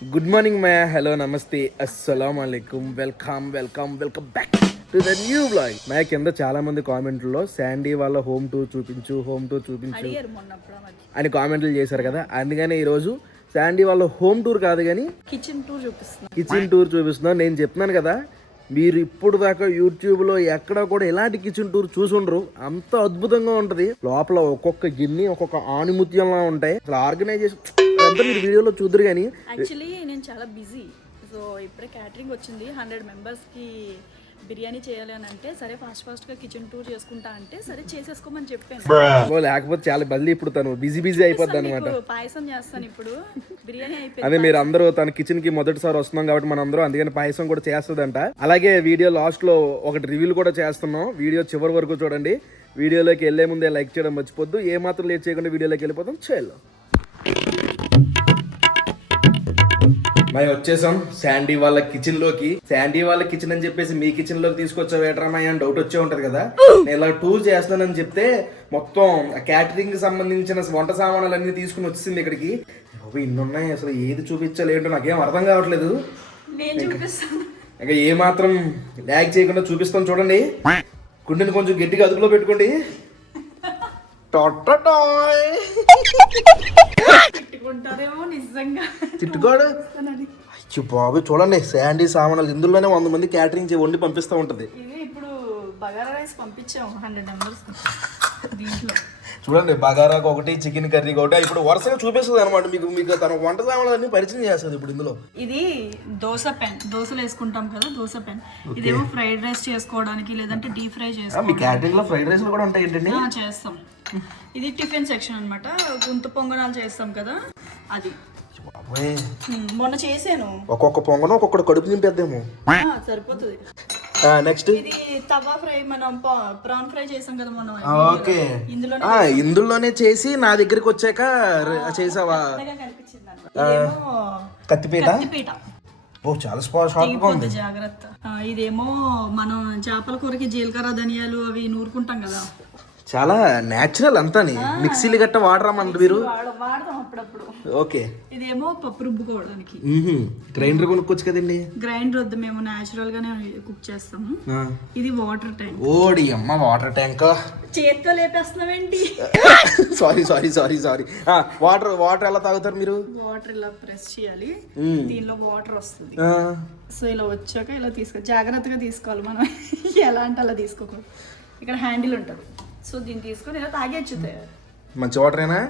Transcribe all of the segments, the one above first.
Good morning my hello నమస్తే అస్సలాం అలైకుం welcome back to the new blog. మా కింద చాలా మంది కామెంట్లో శాండీ వాళ్ళ హోమ్ టూర్ చూపించు అని కామెంట్లు చేశారు కదా. అందుకని ఈరోజు శాండీ వాళ్ళ హోమ్ టూర్ కాదు కానీ కిచెన్ టూర్ చూపిస్తున్నాను. నేను చెప్తున్నాను కదా, మీరు ఇప్పుడు దాకా యూట్యూబ్లో ఎక్కడ కూడా ఎలాంటి కిచెన్ టూర్ చూసుండ్రు. అంత అద్భుతంగా ఉంటుంది. లోపల ఒక్కొక్క గిన్నె ఒక్కొక్క ఆణిముత్యంలా ఉంటాయి. అసలు ఆర్గనైజేషన్ అంతా మీరు వీడియోలో చూద్దరు. కానీ యాక్చువల్లీ నేను చాలా బిజీ. సో ఇప్పుడే క్యాటరింగ్ వచ్చింది. 100 మెంబర్స్కి బిర్యానీ చేయాలి అని అంటే సరే ఫాస్ట్గా కిచెన్ టూర్ చేసుకుంటా అంటే సరే చేసేసుకోమని చెప్పాను. లేకపోతే చాలా బల్లి ఇప్పుడు తను బిజీ అయిపోద్ది అనమాట. పాయసం చేస్తాను ఇప్పుడు. బిర్యానీ అయిపోయింది. అదే మీరు అందరూ తన కిచెన్ కి మొదటిసారి వస్తున్నాం కాబట్టి మనం అందరూ అందుకని పాయసం కూడా చేస్తుందంట. అలాగే వీడియో లాస్ట్ లో ఒకటి రివ్యూలు కూడా చేస్తున్నాం. వీడియో చివరి వరకు చూడండి. వీడియోలోకి వెళ్లే ముందే లైక్ చేయడం మర్చిపోద్దు. ఏ మాత్రం లేట్ చేయకుండా వీడియోలోకి వెళ్ళిపోతాం. చేయాలి మేము వచ్చేసాం శాండీ వాళ్ళ కిచెన్ లోకి. శాండీ వాళ్ళ కిచెన్ అని చెప్పేసి మీ కిచెన్ లోకి తీసుకొచ్చా వేటరామయ్య అని డౌట్ వచ్చే ఉంటది కదా. నేను ఇలా టూర్ చేస్తానని చెప్తే మొత్తం క్యాటరింగ్ కి సంబంధించిన వంట సామాన్లు అన్ని తీసుకుని వచ్చింది ఇక్కడికి. ఇన్ని ఉన్నాయి, అసలు ఏది చూపించాలి ఏంటో నాకేం అర్థం కావట్లేదు. ఇంకా ఏ మాత్రం ల్యాగ్ చేయకుండా చూపిస్తాను చూడండి. గుండెని కొంచెం గట్టిగా అదుపులో పెట్టుకోండి. తిట్టుకోడు. అయ్యో బాబు చూడండి, శాండీ సామాన్లు ఇందులోనే 100 మంది క్యాటరింగ్ వండి పంపిస్తూ ఉంటది. ఇప్పుడు బగారా రైస్ పంపించాం 100 మెంబర్స్. చూడండి, బగారాకు ఒకటి, చికెన్ కర్రీకి ఒకటి. ఇప్పుడు వరుసగా చూపిస్తుంది అనమాట మీకు తన వంట సామాన్లన్నీ పరిచయం చేస్తుంది. ఇప్పుడు ఇందులో ఇది దోశ పెన్, దోశలు వేసుకుంటాం కదా దోశ పెన్. ఇదేమో ఫ్రైడ్ రైస్ చేసుకోవడానికి లేదంటే డీప్ ఫ్రై చేసుకోవడానికి. మీ క్యాటరింగ్ లో ఫ్రైడ్ రైస్ కూడా ఉంటాయి ఏంటండి? చేస్తాం. ఇది టిఫిన్ సెక్షన్ అన్నమాట. గుంత పొంగనాలు చేస్తాం కదా అది. మొన్న చేసాను. ఒక్కొక్క పొంగనం ఒక్కొక్కటి కడుపు నింపేద్దాము, సరిపోతుంది. నెక్స్ట్ ఇది తవా ఫ్రై, మనం ప్రాన్ ఫ్రై చేసాం కదా మనం. ఓకే, ఇందులోనే చేసి నా దగ్గరికి వచ్చాక చేసావా? కత్తిపీట. ఓ చాలా షార్ప్గా ఉంది, జాగ్రత్త. ఇదేమో మనం చేపల కూరకి జీలకర్ర ధనియాలు అవి నూరుకుంటాం కదా. చాలా నేచురల్ అంతా. మిక్సీలు గట్ట వాడరామంట మీరు? వాడతాం అప్పుడప్పుడు. ఓకే. ఇదేమో పప్పు రుబ్బుకోవడానికి గ్రైండర్ కొనుక్కోవచ్చు కదండి. గ్రైండర్ వద్దు, మేము నేచురల్ గానే కుక్ చేస్తాము. ఇది వాటర్ ట్యాంక్. ఓడి అమ్మ, వాటర్ ట్యాంక్. చేత్తో లేపేస్తున్నావేంటి? సారీ. వాటర్ ఎలా తాగుతారు మీరు? వాటర్ ఇలా ప్రెస్ చేయాలి, దీనిలో వాటర్ వస్తుంది. సో ఇలా వచ్చాక ఇలా జాగ్రత్తగా తీసుకోవాలి మనం. ఎలా అంటే అలా తీసుకోకూడదు. ఇక్కడ హ్యాండిల్ ఉంటుంది. సో దీన్ని తీసుకొని ఇలా తాగేచ్చు. మంచి వాటరేనా?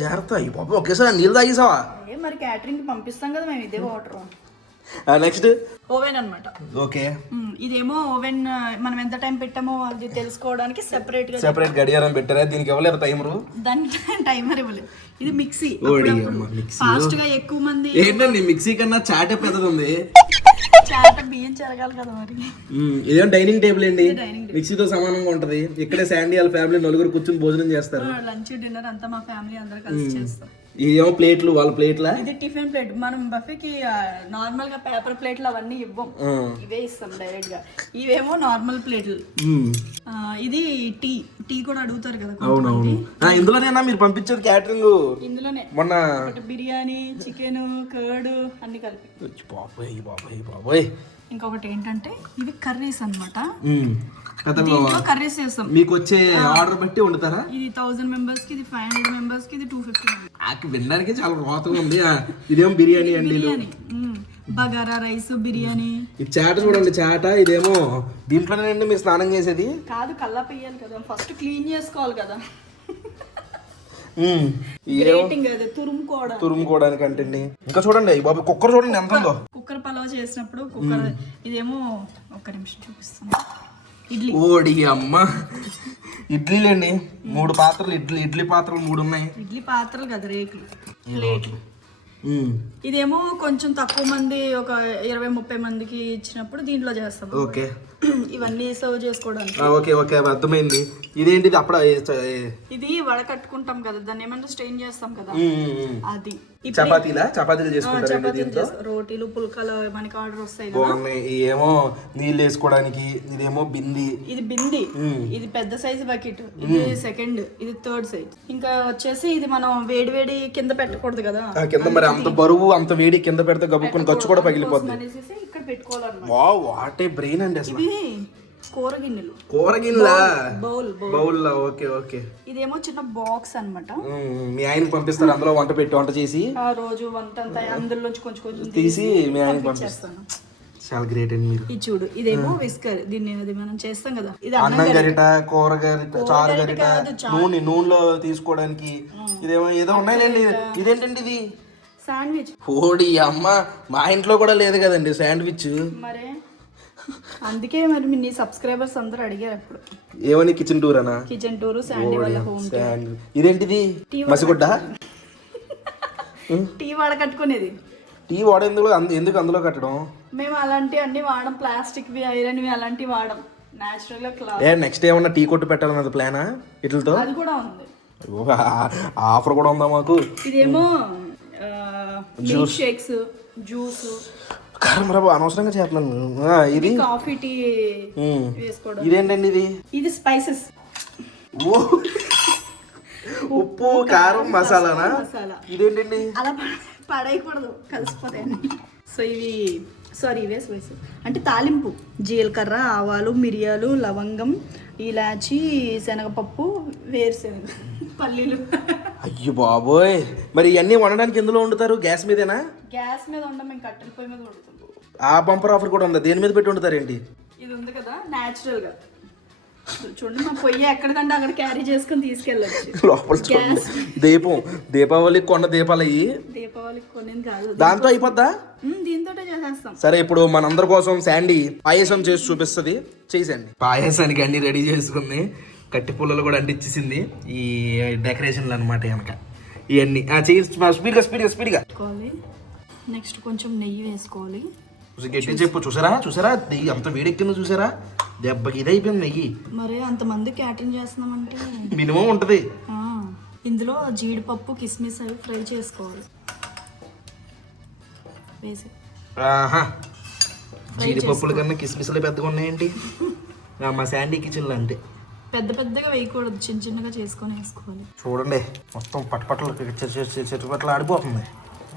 జాగ్రత్త. ఈ బాబు ఒకేసారి నీళ్ళు తాగేసావా? మరి క్యాటరింగ్ కి పంపిస్తాం కదా మేము ఇదే వాటర్. నెక్స్ట్ ఓవెన్ అన్నమాట. ఓకే. ఇదేమో ఓవెన్ మనం ఎంత టైం పెట్టామో అది తెలుసుకోవడానికి సెపరేట్ గడియారం పెట్టారా? దీనికి ఇవ్వలేరు టైమరు? దానికి టైమర్ ఇవ్వలేదు. ఇది మిక్సీ. ఫాస్ట్ గా ఎక్కువ మంది ఏంటండి మిక్సీ కన్నా చాటే పెద్దది ఉంది. చాట బియ్యం చెరగాలి కదా మరి. ఇదేం డైనింగ్ టేబుల్ అండి, మిక్సీతో సమానంగా ఉంటది. ఇక్కడే శాండీ వాళ్ళ ఫ్యామిలీ నలుగురు కూర్చొని భోజనం చేస్తారు. లంచ్ డిన్నర్ అంతా మా ఫ్యామిలీ అందరూ కలిసి చేస్తాం. ఇదేమో ప్లేట్లు, వాళ్ళ ప్లేట్లా? ఇది టిఫిన్ ప్లేట్. మనం బఫేకి నార్మల్ గా పేపర్ ప్లేట్లు అవన్నీ ఇవ్వం, ఇవే ఇస్తాం డైరెక్ట్ గా. ఇవేమో నార్మల్ ప్లేట్లు. ఇది టీ కూడా అడుగుతారు కదా. అవునవును. ఇందులోనేనా మీరు పంపించారు క్యాటరింగ్? ఇందులోనే మొన్న బిర్యానీ, చికెన్, కర్డ్ అన్ని కలిపి. బాబాయ్. ఇంకొకటి ఏంటంటే ఇవి కర్రీస్ అన్నమాట. కర్రీస్ చేస్తాం. మీకు వచ్చే ఆర్డర్ బట్టి వండుతారా? ఇది 1000 మెంబర్స్ కి, ఇది 500 మెంబర్స్ కి, ఇది 250. వినడానికి చాలా రోతగా ఉంది. ఇదేమో బిర్యానీ అండి, బగారా రైస్, బిర్యానీ. ఈ చాట చూడండి, చాట. ఇదేమో దీంట్లోనే మీరు స్నానం చేసేది కాదు, కల్లా పెయ్యాలి కదా, ఫస్ట్ క్లీన్ చేసుకోవాలి కదా. తురుముకోవడానికి అంటే ఇంకా చూడండి బాబు, కుక్కర్ చూడండి ఎంత ఉందో. కుక్కర్ పలావ్ చేసినప్పుడు కుక్కర్. ఇదేమో ఒక్క నిమిషం చూపిస్తాను. ఇడ్లీ. ఓడి అమ్మ, ఇడ్లీలండి. 3 పాత్రలు, ఇడ్లీ పాత్రలు 3 ఉన్నాయి. ఇడ్లీ పాత్రలు కదా, రేకులు, ప్లేట్లు. ఇదేమో కొంచెం తక్కువ మంది, ఒక 20-30 మందికి ఇచ్చినప్పుడు దీంట్లో చేస్తాం. ఓకే. ఇవన్నీ సర్వ్ చేసుకోవడానికి. ఓకే అర్థమైంది. ఇదేంటిది? అప్పుడు ఇది వడకట్టుకుంటాం కదా, దాన్ని ఏమన్నా స్ట్రెయిన్ చేస్తాం కదా, అది. చపాతీలు చేసుకుంటారు చపాతీలు రోటీలు పుల్కాలు మనకి ఆర్డర్ వస్తాయి కదా. బాగున్నాయి. ఏమో నీళ్ళు వేసుకోవడానికి, ఇదేమో బింది, ఇది బింది, ఇది పెద్ద సైజు బకెట్, ఇది సెకండ్, ఇది థర్డ్ సైజ్. ఇంకా వచ్చేసి ఇది మనం వేడి కింద పెట్టకూడదు కదా, కింద మరి అంత బరువు అంత వేడి కింద పెడితే గబుక్కుని ఖర్చు కూడా పగిలిపోతుంది. అనేసి ఇక్కడ పెట్టుకోవాలన్నమాట. వావ్, వాట్ ఏ బ్రెయిన్ అండి అసలు. ఇవి కూరగిన్నెలా? బౌల్. ఓకే. ఇదేమో చిన్న బాక్స్ అన్నమాట. మీ ఆయనకి పంపిస్తారు, అందులో వంట చేసి ఆ రోజు వంట అంతా అందులోంచి కొంచెం తీసి మీ ఆయనకి పంపిస్తాను. చాలా గ్రేట్ అండి మీరు. ఇది చూడు, ఇదేమో విస్కర్, దీన్ని మనం చేస్తాం కదా, ఇది అన్నం గరిట, కూర గరిట, చారు గరిట, నూనెలో తీసుకోవడానికి. ఇదేమో ఏదో ఉన్నాయండి. ఇదేంటండి ఇది? శాండ్విచ్. ఓడి అమ్మ, మా ఇంట్లో కూడా లేదు కదండి శాండ్విచ్. మరే అందుకే మరి మీ సబ్స్క్రైబర్స్ అందరూ అడిగారు అప్పుడు. ఏమని? కిచెన్ టూర్ అనా? కిచెన్ టూర్, శాండీ వాళ్ళ హోమ్ టూర్. ఇదేంటిది? మసిగుడ్డ. టీ వాడ కట్టుకునేది. టీ వాడ ఎందుకు అందులో కట్టడం? మేము అలాంటివి అన్ని వాడడం, ప్లాస్టిక్ వి, ఐరన్ వి అలాంటివి వాడడం. నేచురల్ గా క్లాత్. నెక్స్ట్ ఏమన్నా టీ కొట్టు పెట్టాలన్నది ప్లానా ఇట్లతో? అది కూడా ఉంది. ఆఫర్ కూడా ఉందా మాకు? ఇదేమో మిల్క్ షేక్స్, జ్యూస్. కారమరాబు అనవసరంగా చేస్తున్నాను. ఇది కాఫీ, టీ వేసుకోవడం. ఇదేంటండి ఇది? ఇది స్పైసెస్. ఉప్పు, కారం, మసాలానా? ఇదేంటండి? అలా పడేయకూడదు, కలిసిపోతాయి. సో ఇవే స్పైసెస్ అంటే తాలింపు. జీలకర్ర, ఆవాలు, మిరియాలు, లవంగం, ఇలాచి, శనగపప్పు, వేరుశనగ, పల్లీలు. అయ్యో బాబోయ్, మరి ఇవన్నీ వండడానికి ఎందులో వండుతారు? గ్యాస్ మీదేనా? గ్యాస్ మీద వండం, మేము కట్టెల పొయ్యి మీద వండుతాం. ఆ బంపర్ ఆఫర్ కూడా ఉందా? దేని మీద పెట్టి వండుతారేంటి? ఇది ఉంది కదా నేచురల్ గా. చూడండి, మా పొయ్యి ఎక్కడికంటే అక్కడ క్యారీ చేసుకుని తీసుకెళ్ళచ్చు. లోపల దీపావళికి కొన్న దీపాలు అయ్యి. దీపావళికి కొనేది కాదు, దాంతో అయిపోద్దా? దీంతో చేసేస్తాం. సరే, ఇప్పుడు మనందరి కోసం శాండీ పాయసం చేసి చూపిస్తుంది. చేసండి. పాయసానికి అన్ని రెడీ చేసుకుంది, కట్టి పుల్లలు కూడా అంటించేసింది. ఈ డెకరేషన్లు అనమాట వెనక ఇవన్నీ. స్పీడ్గా నెక్స్ట్ కొంచెం నెయ్యి వేసుకోవాలి. గట్టి చెప్పు. చూసారా నెయ్యి అంత వేడెక్కిందో చూసారా? దెబ్బకి ఇది అయిపోయింది నెయ్యి. మరి అంతమంది క్యాటరింగ్ చేస్తున్నామంటే మినిమం ఉంటది. ఇందులో జీడిపప్పు, కిస్మిస్ అవి ఫ్రై చేసుకోవాలి. వేసి జీడిపప్పుల కన్నా కిస్మిస్లే పెద్దగా ఉన్నాయండి మా శాండీ కిచెన్లో. అంటే పెద్దగా వేయకూడదు, చిన్నగా చేసుకొని వేసుకోవాలి. చూడండి, మొత్తం పట్టుపట్లు ఆడిపోతుంది.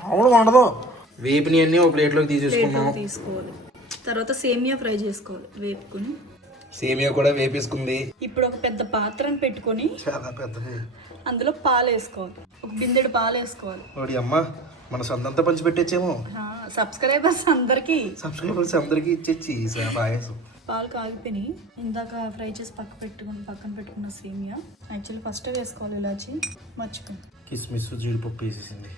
మామూలుగా ఉండదు. వేపిని అన్ని ఒక ప్లేట్లోకి తీసుకోవాలి. తర్వాత సేమియా ఫ్రై చేసుకోవాలి వేపుకుని. సేమియా కూడా వేపేసుకుంది. ఇప్పుడు ఒక పెద్ద పాత్రను పెట్టుకొని చాలా పెద్దది, అందులో పాలు వేసుకోవాలి. ఒక బిందెడు పాలు వేసుకోవాలి. ఓడి అమ్మ, మన సొంతంతా పంచి పెట్టేమో. సబ్స్క్రైబర్స్ అందరికి ఇచ్చేచ్చి పాయసం. పాలు కాగిపోయి ఇందాక ఫ్రై చేసి పక్కన పెట్టుకున్న సేమియా యాక్చువల్లీ ఫస్ట్ వేసుకోవాలి. ఇలాచి మర్చిపోయింది. కిస్మిస్, జీడిపప్పు వేసేసింది.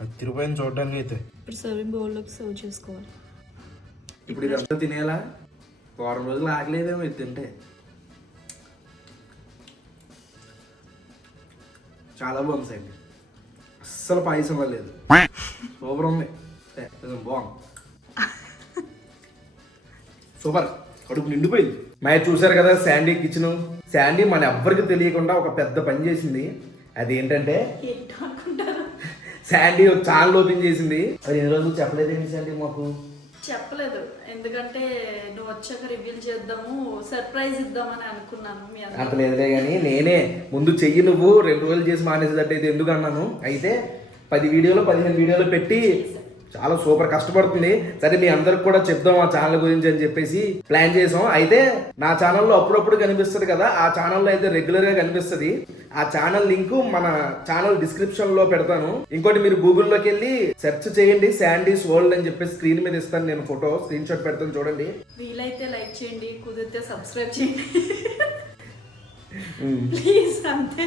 అది తిరుపతిని చూడడానికి అయితే. ఇప్పుడు సర్వింగ్ బౌల్లోకి సర్వ్ చేసుకోవాలి. ఇప్పుడు ఇదంతా తినేలా? వారం రోజులు ఆగలేదేమో ఇది తింటే. చాలా బాగుంది అండి, అస్సలు పాయసం లేదు. సూపర్ ఉంది, బాగుంది, సూపర్. కడుపు నిండిపోయింది. మరి చూసారు కదా శాండీ కిచెన్. శాండీ మన ఎవ్వరికి తెలియకుండా ఒక పెద్ద పని చేసింది. అదేంటంటే శాండీ ఒక ఛానల్ ఓపెన్ చేసింది. మరి ఎన్ని రోజులు చెప్పలేదేంటి శాండీ మాకు? చెప్పలేదు, ఎందుకంటే నువ్వు వచ్చాక రివీల్ చేద్దాము, సర్ప్రైజ్ ఇద్దామని అనుకున్నాను. అంత లేదులే కానీ నేనే ముందు చెయ్యి, నువ్వు 2 రోజులు చేసి మానేసేటట్టయితే ఎందుకు అన్నాను. అయితే 10 వీడియోలు 15 వీడియోలు పెట్టి చాలా సూపర్ కష్టపడుతుంది. సరే మీ అందరికి కూడా చెప్దాం ఆ ఛానల్ గురించి అని చెప్పేసి ప్లాన్ చేసాం. అయితే నా ఛానల్లో అప్పుడప్పుడు కనిపిస్తుంది కదా, ఆ ఛానల్లో అయితే రెగ్యులర్ గా కనిపిస్తుంది. ఆ ఛానల్ లింక్ మన ఛానల్ డిస్క్రిప్షన్ లో పెడతాను. ఇంకోటి మీరు గూగుల్లోకి వెళ్ళి సెర్చ్ చేయండి శాండీస్ వరల్డ్ అని చెప్పేసి స్క్రీన్ మీద ఇస్తాను, నేను ఫోటో స్క్రీన్ షాట్ పెడతాను చూడండి. వీలైతే లైక్ చేయండి, కుదిరితే సబ్స్క్రైబ్ చేయండి ప్లీజ్. అంతే,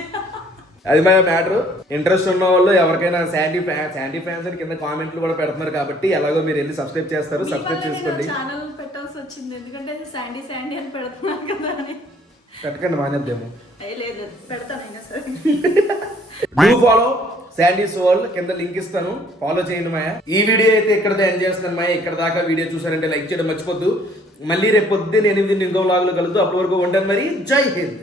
అది మా మ్యాటర్. ఇంట్రెస్ట్ ఉన్న వాళ్ళు ఎవరికైనా శాండీ ఫ్యాన్స్ అని కింద కామెంట్లు కూడా పెడుతున్నారు కాబట్టి ఎలాగో మీరు వెళ్ళి సబ్స్క్రైబ్ చేస్తారు, సబ్స్క్రైబ్ చేసుకోండి. ఛానల్ పెట్టాల్సి వచ్చింది ఎందుకంటే శాండీ అని పెడుతున్నారు కదా అని. పెట్టకండి, మానేద్దాము. లేదు, పెడతానైనా సరే. డూ ఫాలో శాండీస్ వరల్డ్, కింద లింక్ ఇస్తాను, ఫాలో చేయండి మాయ. ఈ వీడియో అయితే ఇక్కడ ఎండ్ చేస్తున్నాను మాయ. ఇక్కడ దాకా వీడియో చూసారంటే లైక్ చేయడం మర్చిపోద్దు. మళ్ళీ రేపు పొద్దున్న 8 ఇంకో వ్లాగ్లో కలుద్దాం. అప్పటి వరకు ఉంటాను మరి. జై హింద్.